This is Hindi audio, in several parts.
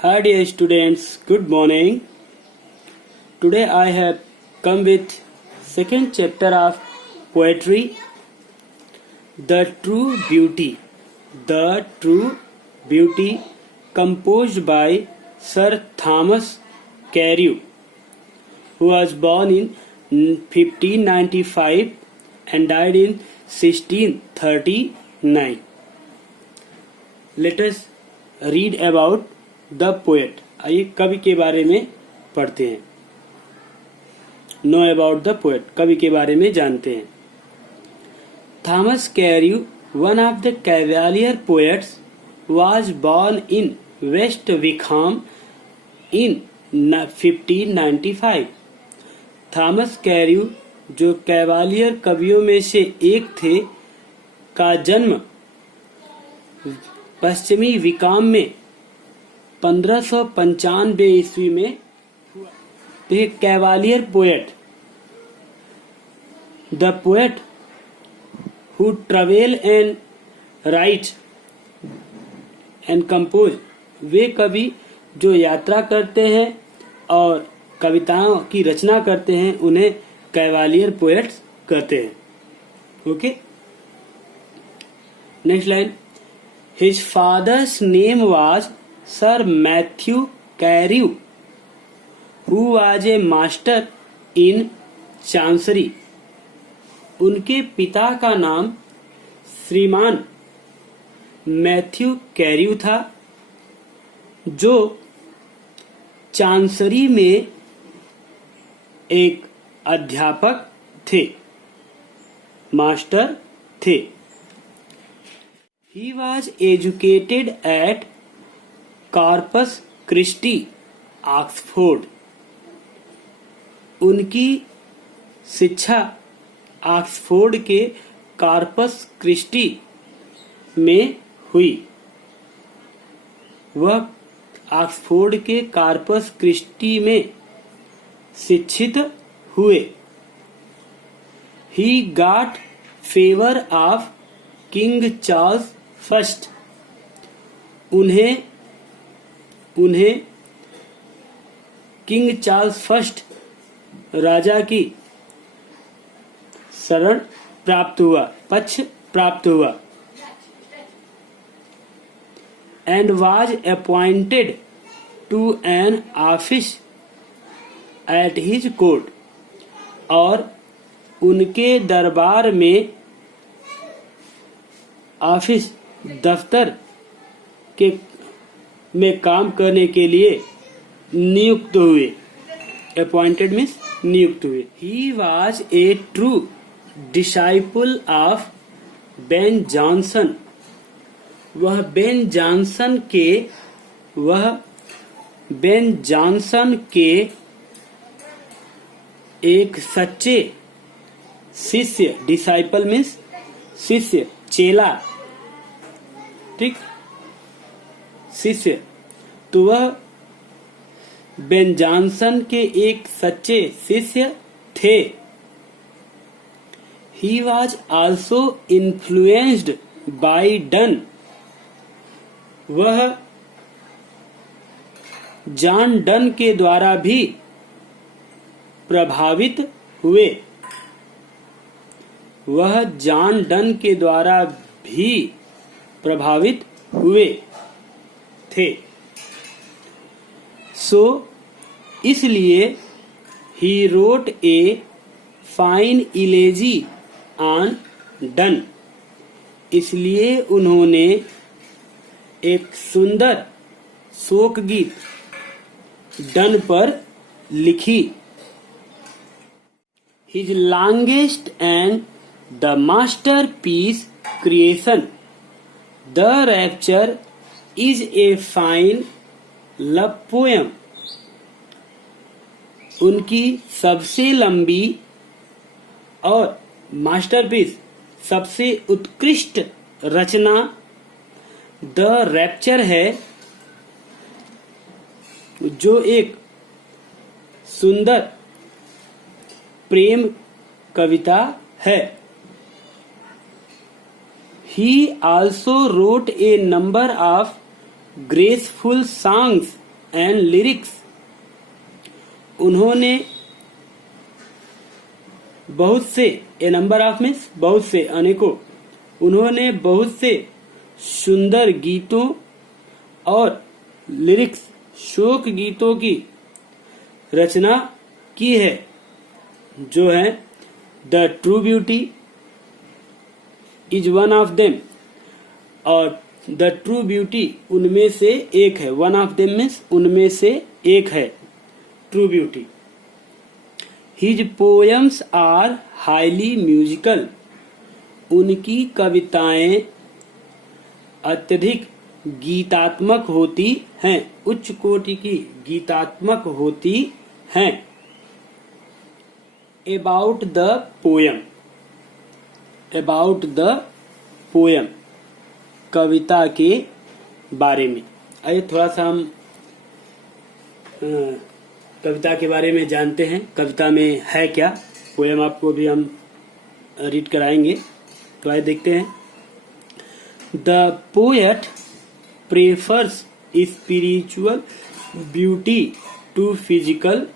Hi dear students, good morning. Today I have come with second chapter of poetry, The True Beauty. The True Beauty, composed by Sir Thomas Carew, who was born in 1595 and died in 1639. Let us read about the poet. आइए कवि के बारे में पढ़ते हैं. Know about the poet. कवि के बारे में जानते हैं. Thomas Carew, one of the Cavalier poets, was born in West Wickham in 1595. Thomas कैर्यू, जो कैवालियर कवियों में से एक थे, का जन्म पश्चिमी विकाम में 1595 ईस्वी में हुआ. The Cavalier poet, the poet who travel and write and compose, वे कवि जो यात्रा करते हैं और कविताओं की रचना करते हैं, उन्हें कैवालियर पोएट्स कहते हैं. Okay, next line. His father's name was Sir Matthew Carew, who was a master in Chancery. उनके पिता का नाम श्रीमान मैथ्यू कैर्यू था, जो चांसरी में एक अध्यापक थे, मास्टर थे. He was educated at Corpus Christi, Oxford. उनकी शिक्षा ऑक्सफोर्ड के कॉर्पस क्रिस्टी में हुई. वह ऑक्सफोर्ड के कॉर्पस क्रिस्टी में शिक्षित हुए. He got favor of King Charles I. उन्हें किंग चार्ल्स फर्स्ट राजा की शरण प्राप्त हुआ, पक्ष प्राप्त हुआ. And was appointed to an office at his court. और उनके दरबार में ऑफिस, दफ्तर के में काम करने के लिए नियुक्त हुए. अपॉइंटेड मीन्स नियुक्त हुए. He was a true disciple of Ben Jonson. वह बेन जॉनसन के एक सच्चे शिष्य. डिसाइपल मीन्स शिष्य, चेला, ठीक, शिष्य. तो वह बेन जॉनसन के एक सच्चे शिष्य थे. He was also influenced by done. वह जॉन डन के द्वारा भी प्रभावित हुए. वह जॉन डन के द्वारा भी प्रभावित हुए थे. सो इसलिए he wrote a fine इलेजी on done. इसलिए उन्होंने एक सुंदर शोक गीत डन पर लिखी. His longest and the masterpiece creation, The Rapture, is a fine love poem. उनकी सबसे लंबी और मास्टरपीस, सबसे उत्कृष्ट रचना द रैप्चर है, जो एक सुंदर प्रेम कविता है. He also wrote a number of graceful songs and lyrics, उन्होंने बहुत से, ए नंबर ऑफ मीन्स बहुत से, अनेकों, उन्होंने बहुत से सुंदर गीतों और लिरिक्स, शोक गीतों की रचना की है, जो है the true beauty is one of them, और द ट्रू ब्यूटी उनमें से एक है, वन ऑफ देम मीन्स उनमें से एक है true beauty. His poems are highly musical, उनकी कविताएं अत्यधिक गीतात्मक होती हैं, उच्च कोटि की गीतात्मक होती हैं। About the poem, about the poem, कविता के बारे में। आइए थोड़ा सा हम कविता के बारे में जानते हैं, कविता में है क्या। पोएम आपको भी हम रीड कराएंगे, तो आइए देखते हैं। The poet prefers spiritual beauty to physical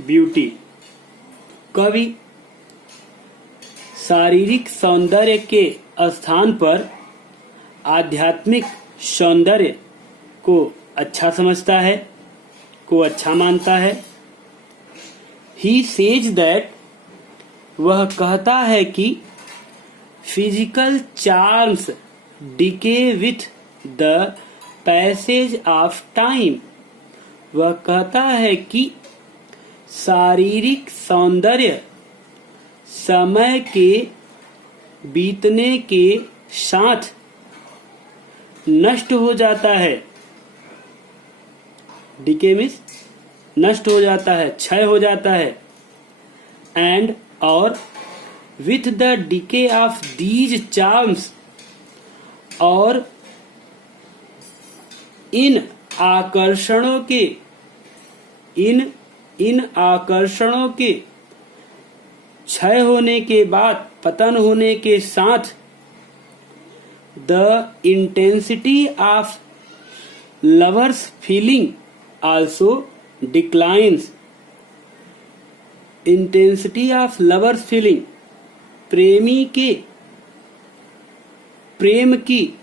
beauty, कवि शारीरिक सौंदर्य के स्थान पर आध्यात्मिक सौंदर्य को अच्छा समझता है, को अच्छा मानता है। ही सेज दैट, वह कहता है कि physical charms decay with the passage of time, वह कहता है कि शारीरिक सौंदर्य समय के बीतने के साथ नष्ट हो जाता है। डिके मीन्स नष्ट हो जाता है, क्षय हो जाता है। एंड और with the decay of these charms, और इन आकर्षणों के, इन आकर्षणों के क्षय होने के बाद, पतन होने के साथ, the intensity of lovers feeling also declines, intensity of lovers feeling, प्रेमी के प्रेम की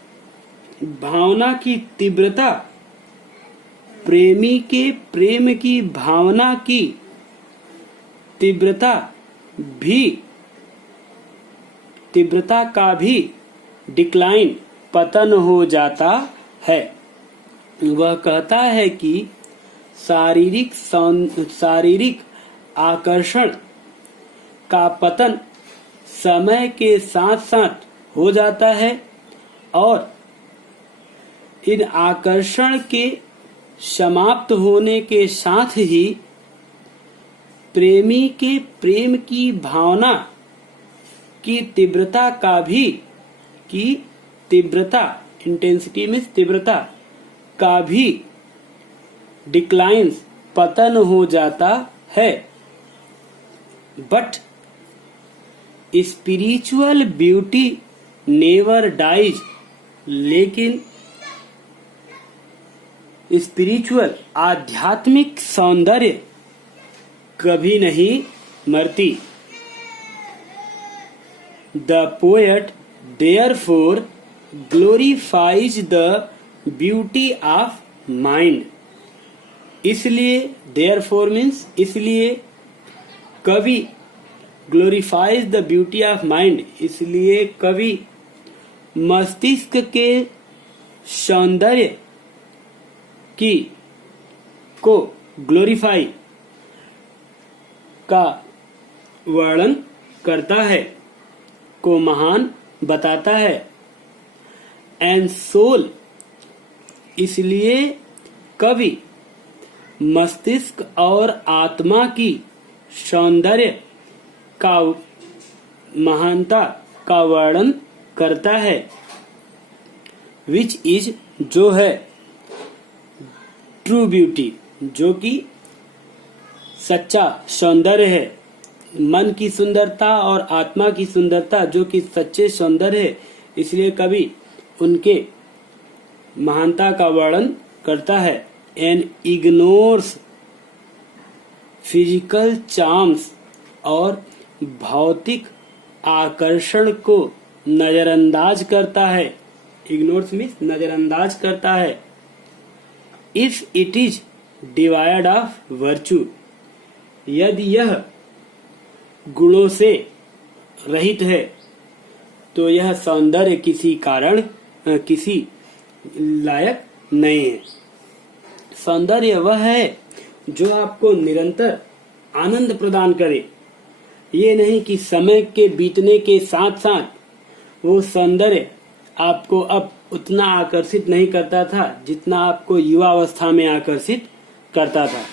भावना की तीव्रता, प्रेमी के प्रेम की भावना की तीव्रता का भी डिक्लाइन, पतन हो जाता है। वह कहता है कि शारीरिक आकर्षण का पतन समय के साथ साथ हो जाता है, और इन आकर्षण के समाप्त होने के साथ ही प्रेमी के प्रेम की भावना की तीव्रता का भी, की तीव्रता, इंटेंसिटी में तीव्रता का भी डिक्लाइंस, पतन हो जाता है। But spiritual beauty never dies, लेकिन स्पिरिचुअल आध्यात्मिक सौंदर्य कभी नहीं मरती। The poet therefore glorifies the beauty of mind, इसलिए देयरफॉर मीन्स इसलिए, कवि glorifies the beauty of mind, इसलिए कवि मस्तिष्क के सौंदर्य की को ग्लोरीफाई का वर्णन करता है, को महान बताता है। एंड सोल, इसलिए कवि मस्तिष्क और आत्मा की सौंदर्य का महानता का वर्णन करता है। विच इज, जो है, ट्रू ब्यूटी, जो कि सच्चा सौंदर्य है, मन की सुंदरता और आत्मा की सुंदरता जो कि सच्चे सौंदर्य है, इसलिए कवि उनके महानता का वर्णन करता है। एंड इग्नोर्स फिजिकल चार्म्स और भौतिक आकर्षण को नजरअंदाज करता है। इग्नोर्स मीन्स नजरअंदाज करता है। If it is divide of virtue, यदि यह गुणों से रहित है तो यह सौंदर्य किसी कारण किसी लायक नहीं है। सौंदर्य वह है जो आपको निरंतर आनंद प्रदान करे। ये नहीं कि समय के बीतने के साथ साथ वो सौंदर्य आपको अब उतना आकर्षित नहीं करता था जितना आपको युवावस्था में आकर्षित करता था।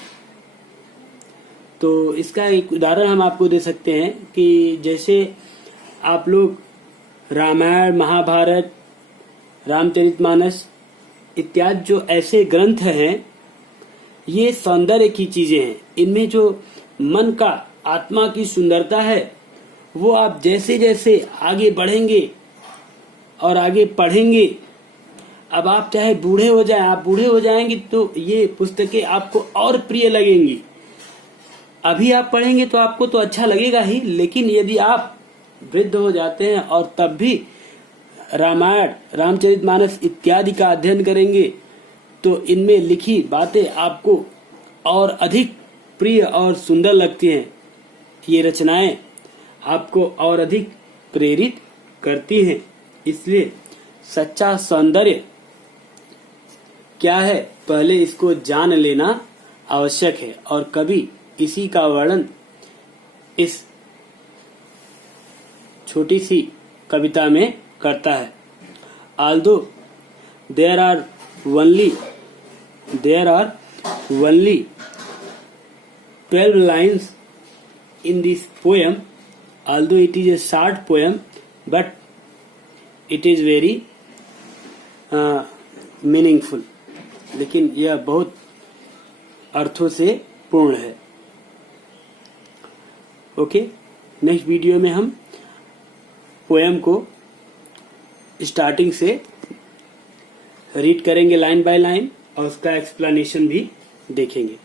तो इसका एक उदाहरण हम आपको दे सकते हैं कि जैसे आप लोग रामायण, महाभारत, रामचरितमानस इत्यादि जो ऐसे ग्रंथ हैं, ये सौंदर्य की चीजें हैं। इनमें जो मन का, आत्मा की सुंदरता है, वो आप जैसे जैसे आगे बढ़ेंगे और आगे पढ़ेंगे, अब आप चाहे बूढ़े हो जाएं, आप बूढ़े हो जाएंगे तो ये पुस्तकें आपको और प्रिय लगेंगी। अभी आप पढ़ेंगे तो आपको तो अच्छा लगेगा ही, लेकिन यदि आप वृद्ध हो जाते हैं और तब भी रामायण, रामचरितमानस इत्यादि का अध्ययन करेंगे तो इनमें लिखी बातें आपको और अधिक प्रिय और सुंदर लगती हैं। ये रचनाएं आपको और अधिक प्रेरित करती हैं। इसलिए सच्चा सौंदर्य क्या है, पहले इसको जान लेना आवश्यक है। और कवि इसी का वर्णन इस छोटी सी कविता में करता है। Although there are only 12 lines in this poem, although it is a short poem, but it is very meaningful. लेकिन यह बहुत अर्थों से पूर्ण है। ओके, नेक्स्ट वीडियो में हम पोएम को स्टार्टिंग से रीड करेंगे लाइन बाय लाइन और उसका एक्सप्लेनेशन भी देखेंगे।